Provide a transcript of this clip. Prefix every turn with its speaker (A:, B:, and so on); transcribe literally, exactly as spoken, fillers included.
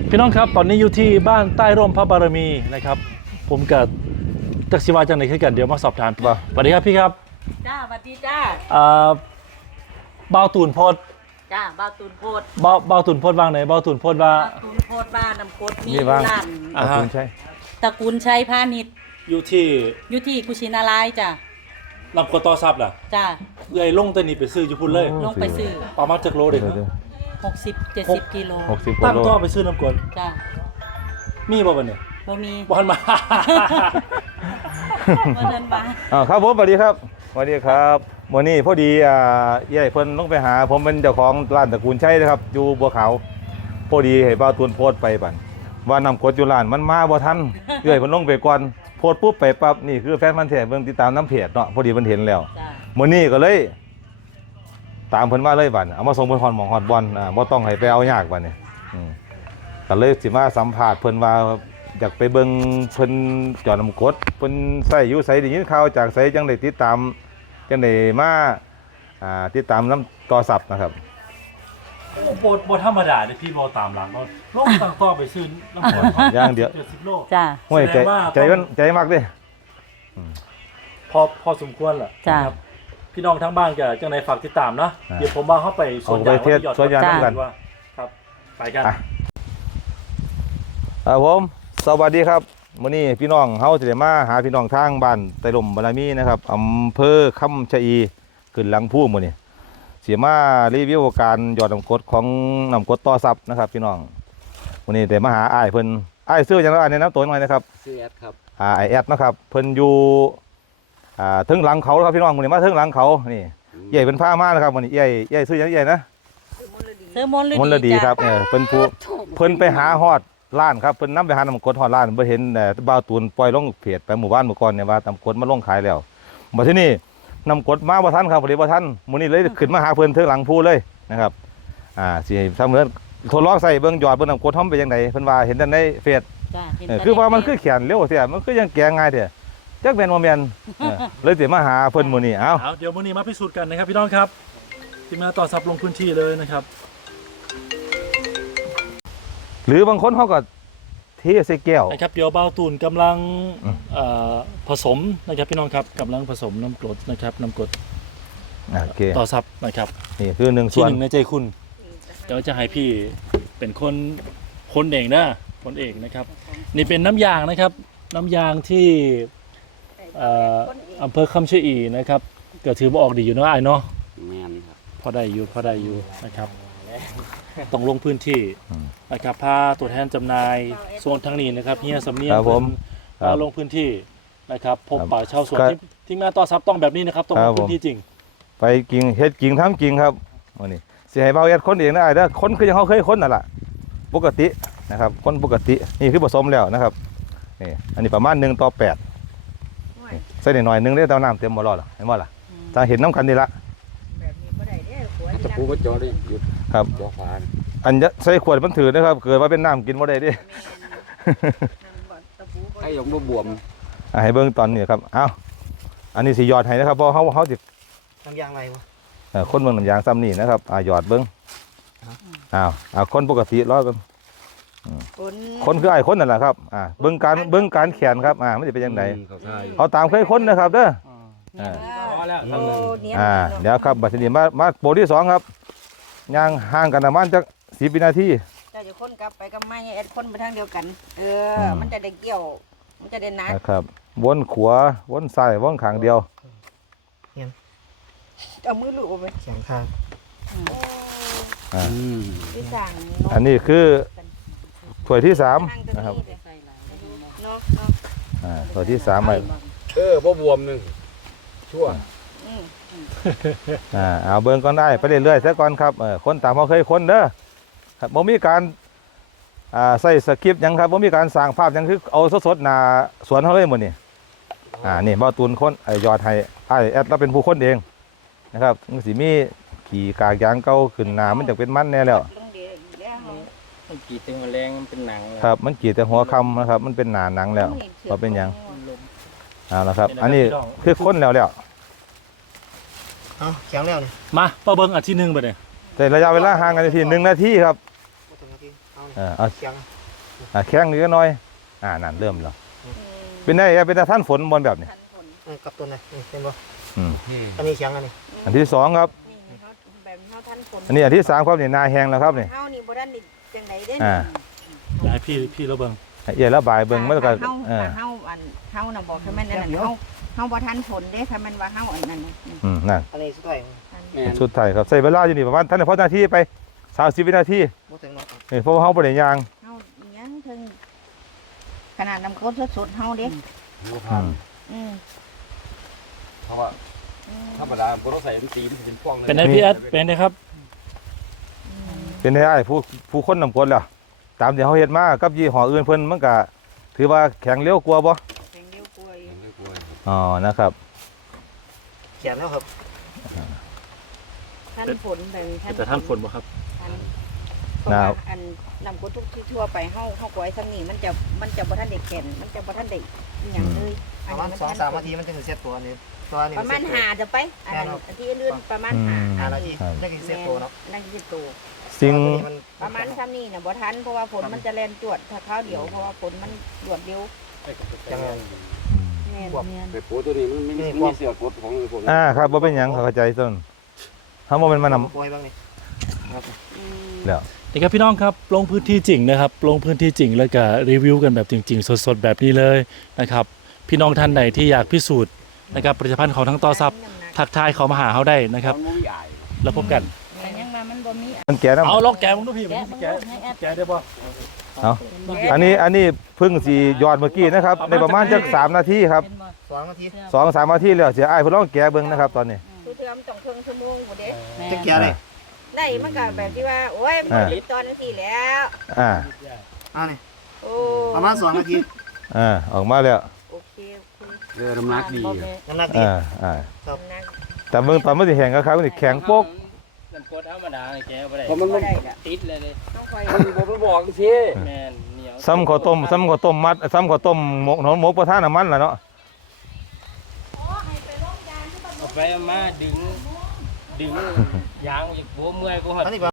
A: พี่น้องครับตอนนี้อยู่ที่บ้านใต้ร่มพระบารมีนะครับผมกับจักรศิวาจังไหนขึ้นกันเดี๋ยวมาสอบถามป่ะสวัสดีครับพี่ครับ
B: จ้าสวัสดีจ้า
A: อ่าเบาตูนโพด
B: จ้าเบาตูนโพด
A: เบาเบาตูนโพดวางไหนเบาตูนโพดว่า
B: เบาตูนโพดบ้านน้ำกดมี
A: ร้าน
B: ตระกูลชัยตระกูลชัยพาณิชย์
A: อยู่ที่
B: อยู่ที่กุชินารายจ้า
A: ลำกดต่อซับล่ะ
B: จ้า
A: เลยลงแต่นี่ไปซื้ออยู่พุ่นเลย
B: ลงไปซื้อ
A: ประมาณจักโลเด็ก
B: หกสิบเจ็ดสิบกิโล
A: หกสิบตั้งก็ไปซื้อน้ำกด
B: จ้า
A: มีบ่บันเนี่ย
B: บ่มี
A: บ่ทันมา
B: บ่ทันมา
C: อ่าครับผมสวัสดีครับสวัสดีครับวันนี้พอดีอ่าใหญ่เพิ่นลงไปหาผมเป็นเจ้าของร้านตระกูลชัยนะครับอยู่บัวขาวพอดีให้บ่าวตูนโพสไปบัดว่านำกดอยู่ร้านมันมาบ่ทันเอื้อยเพิ่นลงไปก่อนโพสปุ๊บไปปั๊บนี่คือแฟนมันแท้เบิ่งติดตามน้ำเพจเนาะพอดีเพิ่นเห็นแล้วมื้อนี้ก็เลยตามเพิ่นมาเลยบัดเอามาส่งเพิ่นฮอดหม่องฮอดบ่อนอ่าบ่ต้องให้ไปเอายากบัดนี้อืมก็เลยสิมาสัมภาษณ์เพิ่นว่าอยากไปเบิ่งเพิ่นจอดน้ำกดเพิ่นใส่อยู่ไสได้ยินข่าวจากไสจังได้ติดตามจังได้มาอ่าติดตามน้ำต่อศัพท์นะครับ
A: โอ้โหบ่ธรรมดาเลยพี่บ่ตามหลังเราลงตั้งต่อไปซื้อน้ำกด
C: อย่างเดียว
A: สิบโล
B: จ้า
C: ห้วยใจใจมันใจมากเด้
A: พอพอสมควรแหละครับพี่น้องทั้งบ้านก็จังได๋ฝากติดตามเนาะเดี๋ยวผมมาเข้าไปสวนยาง
C: ว่าที่สวนยางกัน
A: ว่าครับไปกัน
C: ครับผมสวัสดีครับมื้อนี้พี่น้องเฮาสิได้มาหาพี่น้องทางบ้านไต้ร่มบารมีนะครับอำเภอคำชะอีขึ้นหลังภูมื้อนี้สิมารีวิวการหยอดน้ำกรดของน้ำกรดต่อซับนะครับพี่น้องมื้อนี้ได้มาหาอ้ายเพิ่นอ้ายชื่อจังได๋แนะนำตัวหน่อยนะครับ
D: ชื่อแอดครับ
C: อ่าไอแอดนะครับเพิ่นอยู่อ่าถึงหลังเขาครับพี่น้องมื้อนี้มาถึงหลังเขานี่ใหญ่เป็นผ้ามานะครับมื้อนี้ใหญ่ใหญ่ชื่อจังใหญ่นะ
B: เสื้อมน
C: มนดีครับเนี่ยเพิ่นผู้เพิ่นไปหาฮอดร้านครับเพิ่นนำไปหาน้ำกรดฮอดร้านบ่เห็นแต่บ่าวตูนปล่อยลงเพจไปหมู่บ้านเมื่อก่อนเนี่ยว่าน้ำกรดมาลงขายแล้วมาที่นี่น้ำกรดมาบ่ทันครับพอดีบ่ทันมื้อนี้เลยขึ้นมาหาเพิ่นถึงหลังผู้เลยนะครับอ่าสิทำเรื่องทดลองใส่เบิ่งหยอดเบิ่งน้ำกรดทำไปจังไดเพิ่นว่าเห็นแต่ในเฟซคือว่ามันคือเขียนเร็วเสียมันคือยังแกงง่ายเด้อจักแม่นบ่แม่นเลยสิมาหาเพิ่นมื้อนี้เอ้า
A: เดี๋ยวมื้อนี้มาพิสูจน์กันนะครับพี่น้องครับที่มาต่อซับลงพื้นที่เลยนะครับ
C: หรือบางคนเขาก็เทใส่แก้ว
A: นะครับเดี๋ยวเบาตูนกำลังผสมนะครับพี่น้องครับกำลังผสมน้ำกรดนะครับน้ำกรดต่อซับนะครับ
C: นี่คือหนึ่งส่วน
A: หนึ่งในใจคุณเดี๋ยวจะให้พี่เป็นคนคนเองนะคนเองนะครับนี่เป็นน้ำยางนะครับน้ำยางที่อำเภอคำชะอีนะครับเกิดถือว่าออกดีอยู่เนาะไอ้เนาะ
D: แม่นครับ
A: พอได้อยู่พอได้อยู่นะครับต้องลงพื้นที่นะครับพาตัวแทนจำหน่ายโซนทางนี้นะครับเฮียสำเนียง
C: ผม
A: ลงพื้นที่นะครับพบป่าชาวสวนที่งานต่อซับต้องแบบนี้นะครับต้องลงพื้นที่จริง
C: ไปกิ่งเฮ็ดกิ่งทำกิ่งครับวันนี้เสียให้เบาเอ็ดคนเองได้ถ้าคนคือยังเขาเคยคนนั่นแหละปกตินะครับคนปกตินี่คือผสมแล้วนะครับนี่อันนี้ประมาณหนึ่งต่อแปดใส่หน่อยหนึ่งได้เตาน้ำเต็มหมดแล้วเห็นไหมล่ะถ้าเห็นน้ำคันนี่ละ
D: ตะปูก็จอได้หยุด
C: ครับ
D: จอฝาน
C: อันจะใส่ขวดมันถือนะครับเกิดว่าเป็นน้ำกินบ่ได้ดิ
D: ให้ยกมือบวม
C: ให้เบิ้งตอนนี้ครับเอาอันนี้สีหยอดให้นะครับเพราะเขาเขาติด
D: น้ำยางอะไรว
C: ะคนเบิ้งน้ำยางซ้ำนี่นะครับอ่าหยอดเบิ้งอ้าวอ่าคนปกติร้อยกันคนคือไอ้คนนั่นแหละครับอ่าเบิ้งการเบิ้งการแขนครับอ่าไม่ได้เป็นยังไงเขาตามเคยคนนะครับเด้ออ่าเดี๋ยวครับบัดนี้มามาโปรที่สองครับย่างห่างกันประมาณจักสิบวินาที
B: เจ้าจะคนกลับไปกับไม้แอดคนไปทางเดียวกันเออมันจะได้เกี่ยวมันจะได้นัด
C: ครับวนขวาวนซ้ายวนขางเดียว
B: เอามือลูบไป
D: แข็งข้าง
C: อ่าอันนี้คือถ้วยที่สามนะครับอ่าถ้วยที่สามไป
D: เออพ่อบวมหนึ่งชั่ว
C: อ่าเอาเบิ้งก่อนได้ไปเรื่อยๆซะก่อนครับเออคนตามเขาเคยคนเด้อครับบ่มีการอ่าใส่สคริปต์ยังครับบ่มีการสร้างภาพยังคือเอาสดๆหน้าสวนเขาเลยหมดนี่อ่านี่บ่าวตูนคนไอ้ยอดให้ไอ้แอดเราเป็นผู้คนเองนะครับมันสิมีขี่กากยางเก่าขึ้นหน้ามันจะเป็นมันแน่แล้ว
D: มันกี่ตึงแรงมันเป็นหนัง
C: ครับมันกี่แต่หัวคำนะครับมันเป็นหนาหนังแล้วพอเป็นยังเอาละครับอันนี้คือคนแล้วแล้ว
D: เอาแข็งแล้วเนี่ย
A: มาเป้าเบิ้งอาทิตย์หนึ่งไปเลย
C: แต่ระยะเวลาห่างกันทีหนึ่งนาทีครับเออเอาอ่าแข้งนิดหน่อยอ่านั่นเริ่มแล้วเป็นได้เป็นตาท่านฝนบนแบบนี้
B: ทันผล
E: เออกับตัวไหนนี่เป็นบ่
C: อืม
E: อันนี้เชียงอันนี้
C: อันที่สองครับ
B: นี่เขาแบบเขาทันผล
C: อันนี้อันที่สามครับนี่นาแห้งแล้วครับนี่
B: เฮานี่บ่ทันได้จังไดเด้
C: อ่า
A: อยากให้พี่พี่เราเบิ่ง
C: ให้เอี่ยระบายเบิ่งมันก็
B: เฮา
C: เออ
B: เฮาอันเฮาน่ะบอกให้มันนั่นน่ะเฮาเฮาบ่ทันผลเด้ถ้ามันว่าเฮาอันนั้นน่ะ
C: อืมนั่น
E: อันนี้สุดท้าย
D: แม่น
C: ชุดไทยครับใส่เวลาอยู่นี่ประมาณท่านในพอนาทีไปสามสิบวินาที
E: บ่ถึงเนาะ
C: นี่เพราะว่าเฮาบ่ได้ย่าง
B: เฮาอีหยังถึงขนาดน้ำข้นสดๆเฮาเด้
C: อืม
B: อืม
F: เพราะว่าธรรมดาบ่ต้องใส่น้ำตีมันจะเป็นฟองเลย
A: เป็นไงพี่แอดเป็นไงครับ
C: เป็นได้อ้ายผู้ผู้คนนำกลแล้วตามที่เฮาเฮ็ดมากับยี่ห้ออื่นเพิ่นมันก็ถือว่าแข็งเร็วกว่าบ่
B: แข็งเร็วกว่าอีก
C: อ๋อนะครับ
E: เขียนแล้วครับ
B: ทันผลแบบนี้
A: แต่ท่านฝนบ่ครับ
B: ทันเพราะว่าอันน้ำข้นทุกที่ทั่วไปเฮาเฮาก้อยซ้ำนี่มันจะมันจะบ่ทันได้แข็งมันจะบ่ทันได้อีหยังเลย
E: ประมาณสองสามนาทีมันถึงจะเสร็จตัวอันนี้ตัวนี้
B: ประมาณหาจะไปอันนั้นอันที่อื่นประมาณหา
E: ห้านาทีนั่นคือเสร็จตัวเนาะ
B: นั่นคือตัว
C: สิ่ง
E: มัน
B: ประมาณซ้ำนี่น่ะบ่ทันเพราะว่าฝนมันจะแล่นตรวจถ้าคราวเดียวเพราะว่าฝนมันรวดเร็ว
E: จังไง
B: แม่นแม่น
F: ไปปูตัวนี้มันไม่มีมีเสือกดของพวกนี้
C: อ่าครับบ่เป็นหยังเข้าใจต้นเฮาบ่แม่นมานำ
E: ปล่อยบ้างนี่
B: อืม
C: แล้ว
A: นี่ครับพี่น้องครับลงพื้นที่จริงนะครับลงพื้นที่จริงแล้วก็รีวิวกันแบบจริงๆ สดๆ แบบนี้เลยนะครับพี่น้องท่านใดที่อยากพิสูจน์นะครับผลิตภัณฑ์ของทั้งต่อซับทักทายเขามาหาเขาได้นะครับ
F: มันมีอาย
A: แล้วพบกัน
B: แต่ยังมามันบ่มี
C: มันแก่น้ำ
A: เอาลองแกะมึงดูพี่มึงแกะแกะได้ป่ะ
C: เอาอันนี้อันนี้เพิ่งสิยอดเมื่อกี้นะครับในประมาณจักสามนาทีครับ
E: สองนาที
C: สองสามนาทีแล้วเสียอ้ายเพิ่นลองแกะเบิ่งนะครับตอนนี้
B: คือเทื่อมนต้องครึ่งชั่วโมงบ่เด้
E: จะเกียร์เลย
B: ได้มันก็แบบที่ว่าโอ้ยมันติดตอนนั้นสิแล้ว
C: อ่า
E: อ่านี่
B: โอ้
E: ประมาณสองนาที
C: อ่าออกมาแล้ว
B: โอเคโอเค
F: เรือน้ำหนักดี
E: น้ำหนักดี
C: อ่าอ่า
B: นั่ง
C: แต่เบิ่งตอนมันสิแห้งก็ครับมันสิแข็งโป๊ก
D: น้ำกรดธรรมดาแกบ่ได้
F: เพราะมัน
B: บ่
F: มัน
B: ได้ละ
D: ติดเลยเลย
B: ต้องคอย
F: มันบ่มันบอกสิ
D: แม่นเหนียว
C: ซ้ำข้าวต้มซ้ำข้าวต้มมัดซ้ำข้าวต้มหมกหนอนหมกประทานน้ำมันล่ะเนาะ
D: เอาไปเอามาดึง ดึงยางจากหัวเมื่อยกูหอด
E: อันนี้